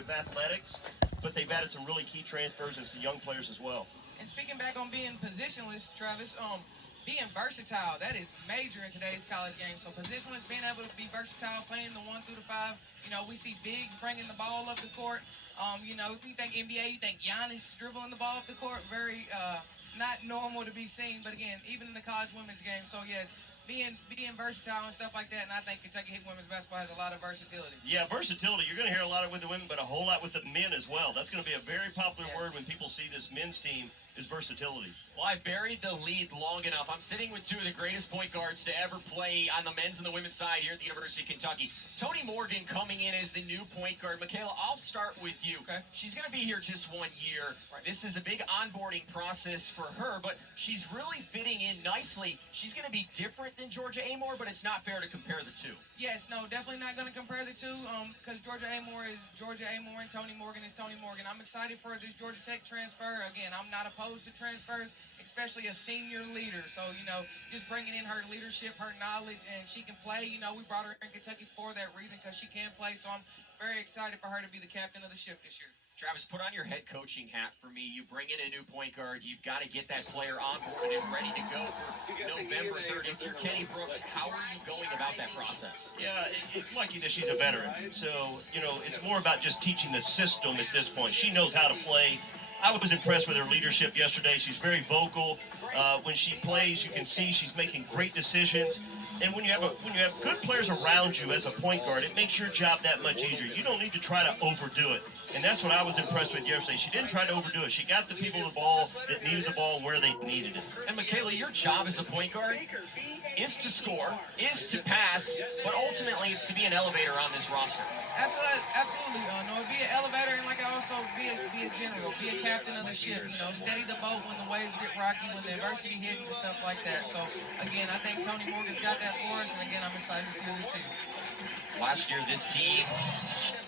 of athletics, but they've added some really key transfers and some young players as well. And speaking back on being positionless, Travis, being versatile, that is major in today's college game. So positionless, being able to be versatile, playing the 1 through the 5. You know, we see bigs bringing the ball up the court. You know, if you think NBA, you think Giannis dribbling the ball up the court. Very not normal to be seen. But again, even in the college women's game. So yes, being versatile and stuff like that, and I think Kentucky women's basketball has a lot of versatility. Yeah, versatility. You're going to hear a lot with the women, but a whole lot with the men as well. That's going to be a very popular word when people see this men's team is versatility. Well, I buried the lead long enough. I'm sitting with two of the greatest point guards to ever play on the men's and the women's side here at the University of Kentucky. Toni Morgan coming in as the new point guard. Michaela, I'll start with you. Okay. She's going to be here just 1 year. Right. This is a big onboarding process for her, but she's really fitting in nicely. She's going to be different than Georgia Amoore, but it's not fair to compare the two. Yes, no, definitely not going to compare the two because Georgia Amoore is Georgia Amoore and Toni Morgan is Toni Morgan. I'm excited for this Georgia Tech transfer. Again, I'm not opposed to transfers, especially a senior leader. So, you know, just bringing in her leadership, her knowledge, and she can play. You know, we brought her in Kentucky for that reason because she can play. So I'm very excited for her to be the captain of the ship this year. Travis, put on your head coaching hat for me. You bring in a new point guard. You've got to get that player on board and ready to go for November 3rd. If you're Kenny Brooks, how are you going about that process? Yeah, it's lucky that she's a veteran. So, you know, it's more about just teaching the system at this point. She knows how to play. I was impressed with her leadership yesterday. She's very vocal. When she plays, you can see she's making great decisions. And when you have good players around you as a point guard, it makes your job that much easier. You don't need to try to overdo it. And that's what I was impressed with yesterday. She didn't try to overdo it. She got the people the ball that needed the ball where they needed it. And Michaela, your job as a point guard is to score, is to pass, but ultimately it's to be an elevator on this roster. Absolutely. No, be an elevator, and like I also be a general, be a captain of the ship. You know, steady the boat when the waves get rocky, when the adversity hits and stuff like that. So again, I think Toni Morgan's got that for us, and again, I'm excited to see her this season. Last year, this team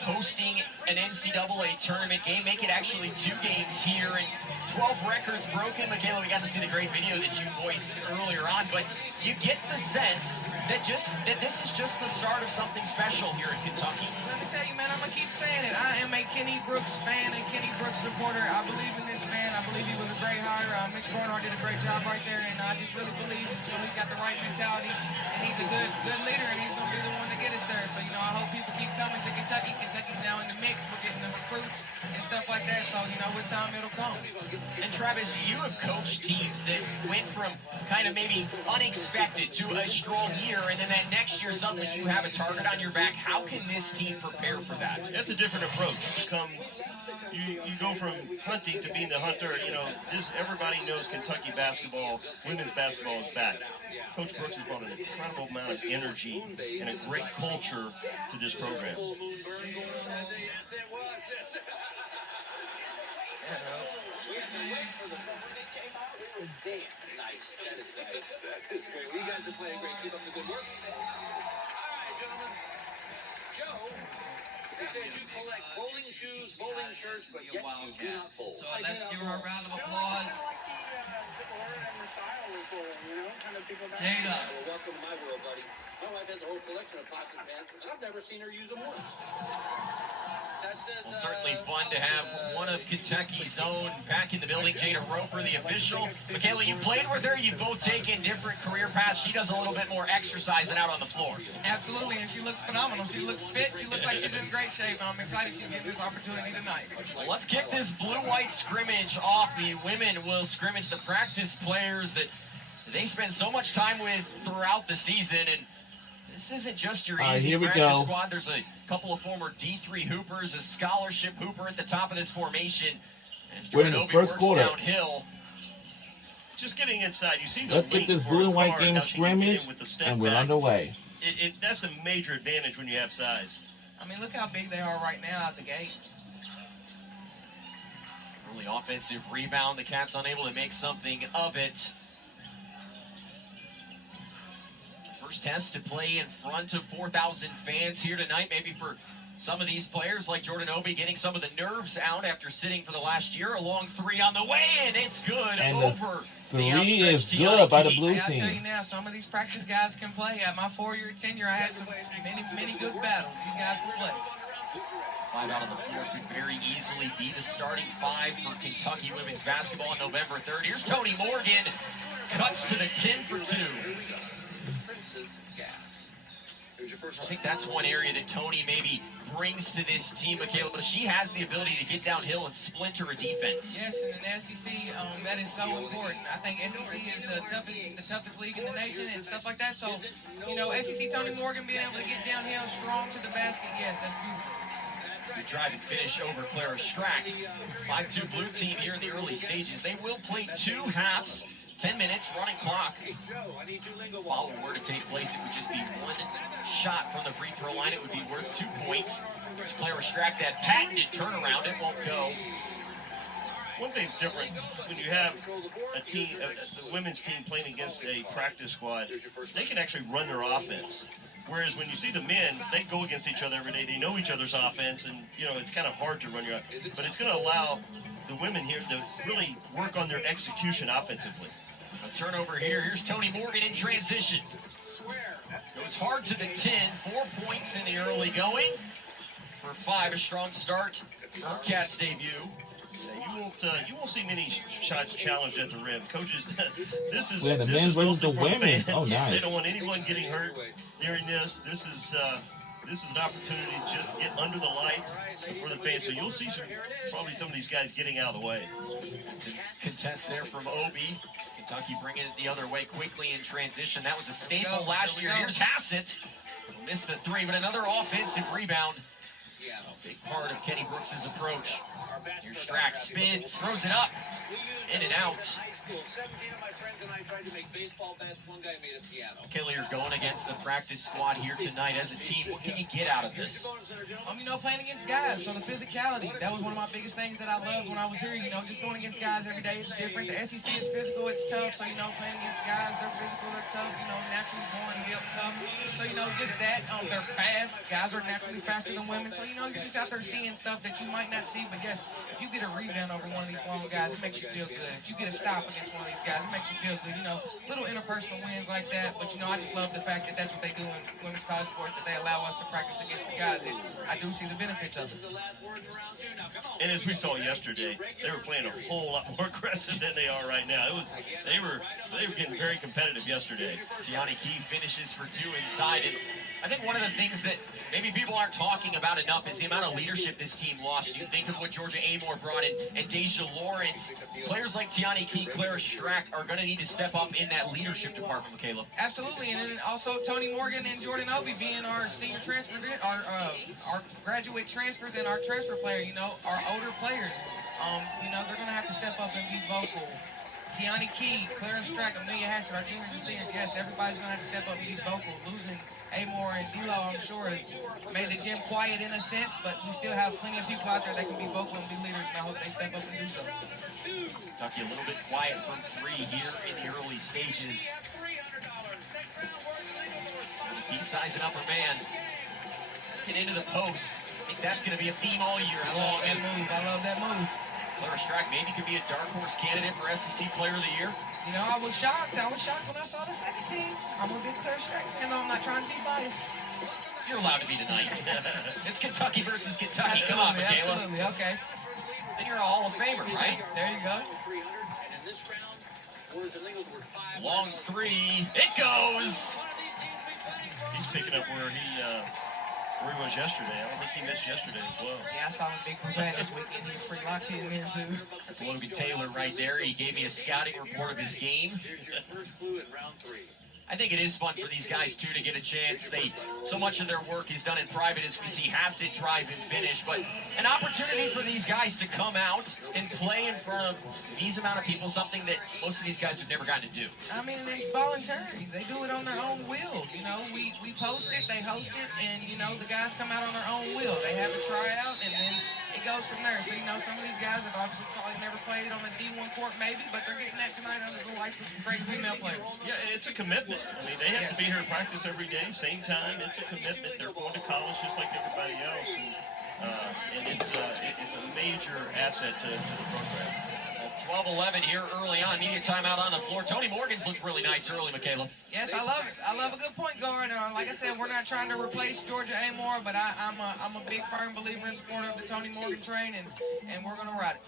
hosting an NCAA tournament game, make it actually 2 games here, and 12 records broken. Michaela, we got to see the great video that you voiced earlier on, but you get the sense that this is just the start of something special here in Kentucky. Let me tell you, man, I'm going to keep saying it. I am a Kenny Brooks fan and Kenny Brooks supporter. I believe in this man. I believe he was a great hire. Mitch Barnhart did a great job right there, and I just really believe he's got the right mentality, and he's a good leader, and he's going to be the one to get us there. So, you know, I hope people keep coming to Kentucky. Kentucky's now in the mix. We're getting the recruits and stuff like that. So, you know, with time, it'll come. And Travis, you have coached teams that went from kind of maybe unexpected to a strong year, and then that next year suddenly you have a target on your back. How can this team prepare for that? That's a different approach. You go from hunting to being the hunter. You know, everybody knows Kentucky basketball, women's basketball is back. Coach Brooks has brought an incredible amount of energy and a great culture to this program. Nice. That is nice. That is great. You guys are playing great. Keep up the good work. All right, gentlemen. Joe, he says you collect bowling shoes, bowling shirts, but yet you do not bowl. So let's give her a round of applause. Jada. Well, welcome to my world, buddy. My wife has a whole collection of pots and pans, and I've never seen her use them once. Well, certainly fun to have one of Kentucky's own back in the building. Jada Roper, the official. Michaela, you played with her. You've both taken different career paths. She does a little bit more exercising out on the floor. Absolutely, and she looks phenomenal. She looks fit. She looks like she's in great shape, and I'm excited she's getting this opportunity tonight. Well, let's kick this blue-white scrimmage off. The women will scrimmage the practice players that they spend so much time with throughout the season, and this isn't just your easy practice squad. There's a couple of former D3 hoopers, a scholarship hooper at the top of this formation. We're in the first quarter. Downhill. Just getting inside, you see the Let's get this blue and white game scrimmage, and we're underway. That's a major advantage when you have size. I mean, look how big they are right now at the gate. Early offensive rebound. The Cats unable to make something of it. First test to play in front of 4,000 fans here tonight. Maybe for some of these players like Jordan Obi getting some of the nerves out after sitting for the last year. A long 3 on the way, and it's good. And over the 3 is good by the blue I'll team. tell you now, some of these practice guys can play. At my 4-year tenure, I had some many good battles. These guys can play. 5 out on the floor could very easily be the starting 5 for Kentucky women's basketball on November 3rd. Here's Tony Morgan, cuts to the 10 for 2. I think that's one area that Tony maybe brings to this team, Michaela. She has the ability to get downhill and splinter a defense. Yes, and in the SEC, that is so important. I think SEC is the toughest league in the nation and stuff like that. So, you know, SEC Tony Morgan being able to get downhill strong to the basket, yes, that's beautiful. Good drive and finish over Clara Strack. 5-2 blue team here in the early stages. They will play 2 halves. 10 minutes, running clock. Foul were to take place, it would just be 1 shot from the free throw line. It would be worth 2 points. There's Clara Strack, that patented turnaround. It won't go. One thing's different when you have a team, the women's team playing against a practice squad. They can actually run their offense. Whereas when you see the men, they go against each other every day. They know each other's offense, and you know it's kind of hard to run your offense. But it's going to allow the women here to really work on their execution offensively. A turnover here. Here's Tony Morgan in transition. Goes hard to the 10. 4 points in the early going. For 5, a strong start for Cat's debut. Yeah, you won't see many shots challenged at the rim. Coaches, this is Yeah, the this men's is versus mostly the for women. fans. Oh, Yeah, nice. They don't want anyone getting hurt during this. This is an opportunity to just get under the lights for the fans. So you'll see probably some of these guys getting out of the way. Contest there from Obi. Kentucky bringing it the other way quickly in transition. That was a staple last year. Here's Hassett. Missed the 3, but another offensive rebound. A big part of Kenny Brooks' approach. Here's Strack, spins, throws it up, in and out. 17 of my friends and I tried to make baseball bats. One guy made a piano. Michaela, you're going against the practice squad here tonight as a team. What can you get out of this? You know, playing against guys, so the physicality, that was one of my biggest things that I loved when I was here. You know, just going against guys every day, it's different. The SEC is physical, it's tough. So, you know, playing against guys, they're physical, they're tough. You know, naturally born built tough. So, you know, just that, they're fast. Guys are naturally faster than women. So, you know, you're just out there seeing stuff that you might not see. But yes, if you get a rebound over one of these long guys, it makes you feel good. If you get a stop against one of these guys, it makes you feel good. You know, little interpersonal wins like that. But, you know, I just love the fact that that's what they do in women's college sports, that they allow us to practice against the guys. And I do see the benefits of it. And as we saw yesterday, they were playing a whole lot more aggressive than they are right now. They were getting very competitive yesterday. Tiani Key finishes for 2 inside. And I think one of the things that maybe people aren't talking about enough is the amount of leadership this team lost. You think of what Georgia Amore brought in and Deja Lawrence. Players like Tiani Key, Clara Strack are going to need to step up in that leadership department, Michaela. Absolutely, and then also Tony Morgan and Jordan Obi being our senior transfers, our graduate transfers and our transfer player, you know, our older players. You know, they're going to have to step up and be vocal. Tiani Key, Clara Strack, Amelia Hassett, our juniors and seniors, yes, everybody's going to have to step up and be vocal. Losing Amore and D-Law, I'm sure, has made the gym quiet in a sense, but we still have plenty of people out there that can be vocal and be leaders, and I hope they step up and do so. Kentucky a little bit quiet from 3 here in the early stages. Keep sizing up her man. Get into the post. I think that's going to be a theme all year long. I love that move. Clara Strack maybe could be a dark horse candidate for SEC Player of the Year. You know, I was shocked when I saw the second team. I'm a big Clara Strack fan, though I'm not trying to be biased. You're allowed to be tonight. It's Kentucky versus Kentucky. Come on, Michaela. Absolutely, okay. And you're a Hall of Famer, right? There you go. Long 3. It goes. He's picking up where he was yesterday. I don't think he missed yesterday as well. Yeah, I saw him big Bouvet this weekend. He was pretty locked in there, too. That's Logan Taylor right there. He gave me a scouting report of his game. Here's your first clue in round 3. I think it is fun for these guys, too, to get a chance. So much of their work is done in private as we see Hassett drive and finish. But an opportunity for these guys to come out and play in front of these amount of people, something that most of these guys have never gotten to do. I mean, it's voluntary. They do it on their own will. You know, we post it, they host it, and, you know, the guys come out on their own will. They have a tryout, and then it goes from there. So, you know, some of these guys have obviously probably never played on a D1 court maybe, but they're getting that tonight under the lights with some great female players. Yeah, it's a commitment. I mean, they have to be here to practice every day, same time. It's a commitment. They're going to college just like everybody else, and it's a major asset to the program. That 12-11 here early on. Media timeout on the floor. Tony Morgan's looked really nice early, Michaela. Yes, I love it. I love a good point guard. Like I said, we're not trying to replace Georgia Amore, but I'm a big firm believer and supporter of the Tony Morgan train, and we're going to ride it.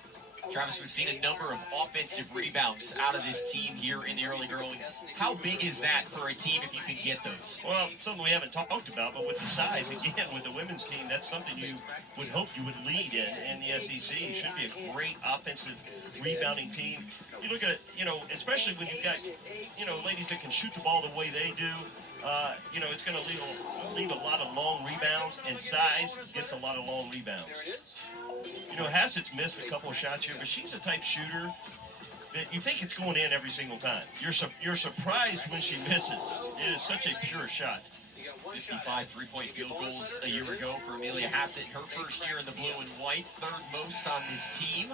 Travis, we've seen a number of offensive rebounds out of this team here in the early going. How big is that for a team if you can get those? Well, something we haven't talked about, but with the size, again, with the women's team, that's something you would hope you would lead in the SEC. It should be a great offensive rebounding team. You look at it, especially when you've got, ladies that can shoot the ball the way they do. It's going to leave a lot of long rebounds, and size gets a lot of long rebounds. Hassett's missed a couple of shots here, but she's a type shooter that you think it's going in every single time. You're surprised when she misses. It is such a pure shot. 55 three-point field goals a year ago for Amelia Hassett. Her first year in the blue and white, third most on this team.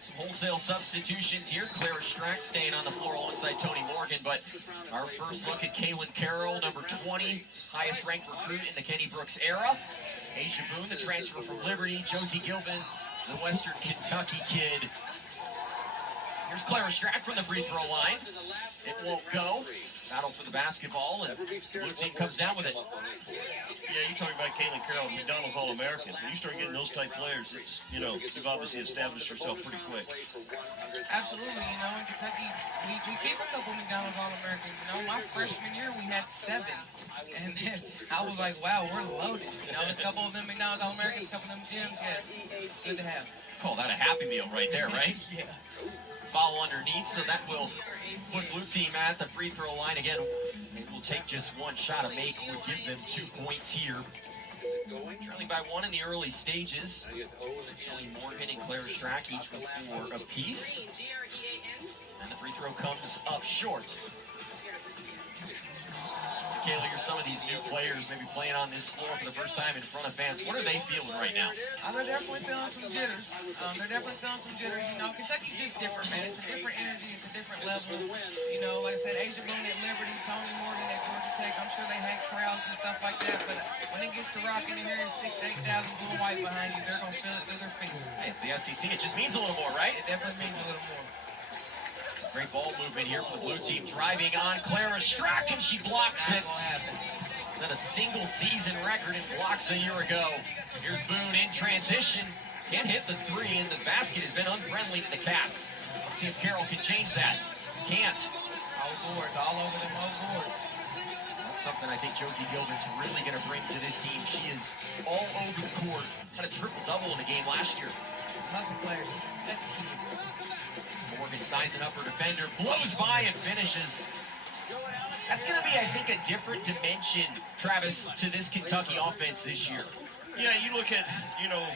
Some wholesale substitutions here. Clara Strack staying on the floor alongside Tony Morgan. But our first look at Kaylin Carroll, number 20, highest ranked recruit in the Kenny Brooks era. Asia Boone, the transfer from Liberty. Josie Gilvin, the Western Kentucky kid. Here's Clara Strack from the free throw line. It won't go. Battle for the basketball, and the blue team comes down with it. Yeah, you're talking about Kaylin Carroll, McDonald's All-American. When you start getting those type players, it's, you've obviously established yourself pretty quick. Absolutely. In Kentucky, we keep a couple McDonald's All-Americans. My freshman year, we had 7. And then I was like, wow, we're loaded. A couple of them McDonald's All-Americans, a couple of them Jims, it's good to have. Call that a Happy Meal right there, right? Yeah. Foul underneath, so that will put blue team at the free throw line again. They will take just one shot. A make would give them 2 points here. Trailing by 1 in the early stages. Kelly Morgan and Clara Strack each with 4 apiece. And the free throw comes up short. Kayla, you're some of these new players maybe playing on this floor for the first time in front of fans. What are they feeling right now? They're definitely feeling some jitters. Kentucky's just different, man. It's a different energy. It's a different level. Like I said, Asia Boone at Liberty, Tony Morgan at Georgia Tech. I'm sure they have crowds and stuff like that. But when it gets to rocking in here, 6,000 to 8,000 blue and white behind you, they're going to feel it through their fingers. Hey, it's the SEC. It just means a little more, right? It definitely means a little more. Great ball movement here for the blue team, driving on Clara Strack, and she blocks it. Set a single season record in blocks a year ago. Here's Boone in transition. Can't hit the 3, and the basket has been unfriendly to the Cats. Let's see if Carroll can change that. Can't. All over them boards. That's something I think Josie Gilvin's really going to bring to this team. She is all over the court. Had a triple-double in the game last year. Hustle players. That's the key. Morgan sizing up her defender, blows by and finishes. That's going to be, I think, a different dimension, Travis, to this Kentucky offense this year. Yeah, you look at,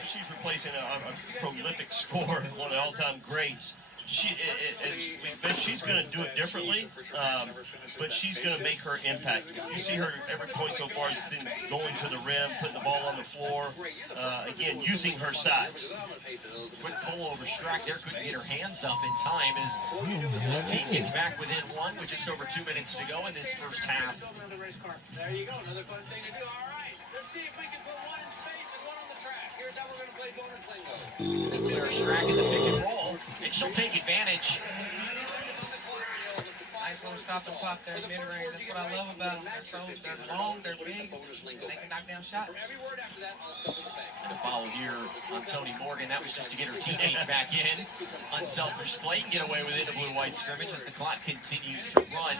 she's replacing a prolific scorer, one of the all-time greats. She's going to do it differently, but she's going to make her impact. You see her every point so far has been going to the rim, putting the ball on the floor, again, using her size. Quick pull over Strack there, couldn't get her hands up in time as the team gets back within 1 with just over 2 minutes to go in this first half. There you go, another fun thing to do. All right, let's see if we can put 1 in space and 1 on the track. Here's how we're going to play bonus lingo. Clara Strack in the pick and roll, and she'll take advantage. Nice little stop and pop there in mid-range. That's what I love about them. They're long, they're big, and they can knock down shots. And a foul here on Tony Morgan. That was just to get her teammates back in. Unselfish play. Can get away with it in the blue-white scrimmage as the clock continues to run.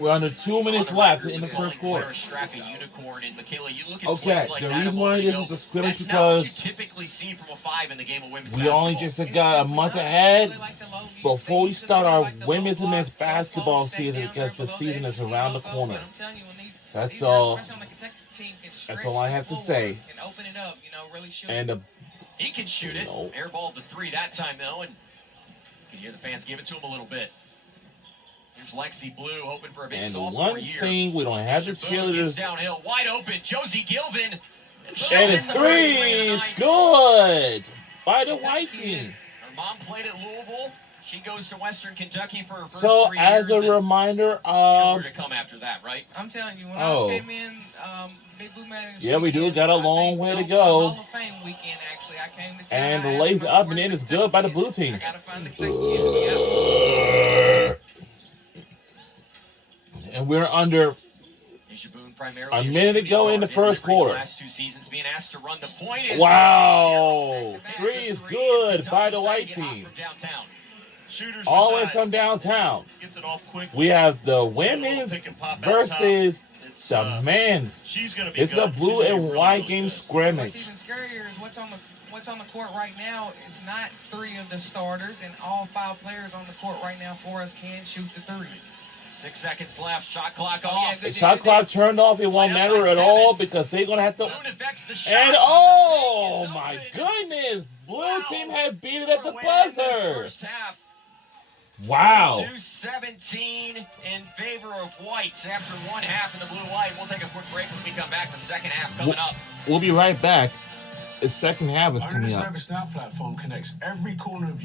We're under 2 minutes left in the first quarter. Clara Strack a unicorn. And Michaela, you look at Okay, plays like the that reason why this is the scrimmage because you typically see from a 5 in the game of women's we basketball. only just got a month ahead before we start our women's and men's basketball season because the season is around the corner. That's all. That's all I have to say. And he can shoot it. No. Airballed the 3 that time, though, and you can hear the fans give it to him a little bit. Here's Lexi Blue hoping for a big and sophomore one year. thing we don't have the Gets cheerleaders. downhill, wide open. Josie Gilvin. And it's 3 is good by the white team. Her mom played at Louisville. She goes to Western Kentucky for her first So 3 as years. a reminder, You know where to come after that, right? I'm telling you, when Oh. I came in, Big Blue Man. Yeah, we do got a long way to go. Hall of Fame weekend, actually, I came to town. and I the asked lazy for up some and in work is to good by the Kentucky blue team. I gotta find the Kentucky. And we're under Asia Boone primarily a minute shooting ago in the guard first the quarter. last 2 seasons being asked to run the point. Is Wow. It's the 3 is three, good and by the Kentucky white decided to get hot team. from downtown. Shooters All the way with from size. downtown. Gets it off quick. We have the Little women's pick and pop out versus top. It's, the men's. she's gonna be It's good. the blue She's gonna be and really, white really game good. What's scrimmage. even scarier is what's on the court right now is not 3 of the starters, and all 5 players on the court right now for us can shoot the 3. 6 seconds left. Shot clock Oh, off. yeah, The good. shot clock turned off. It won't Line up matter by at all 7. because they're going to have to. Boone affects the shot. And oh It's my open. goodness. Blue Wow. team had beat it at the What a way to end this buzzer. first half. Wow. 2-17 in favor of whites after 1 half in the blue-white. We'll take a quick break when we come back. The second half coming up. We'll be right back. The second half is Our coming up. Service Now platform connects every corner of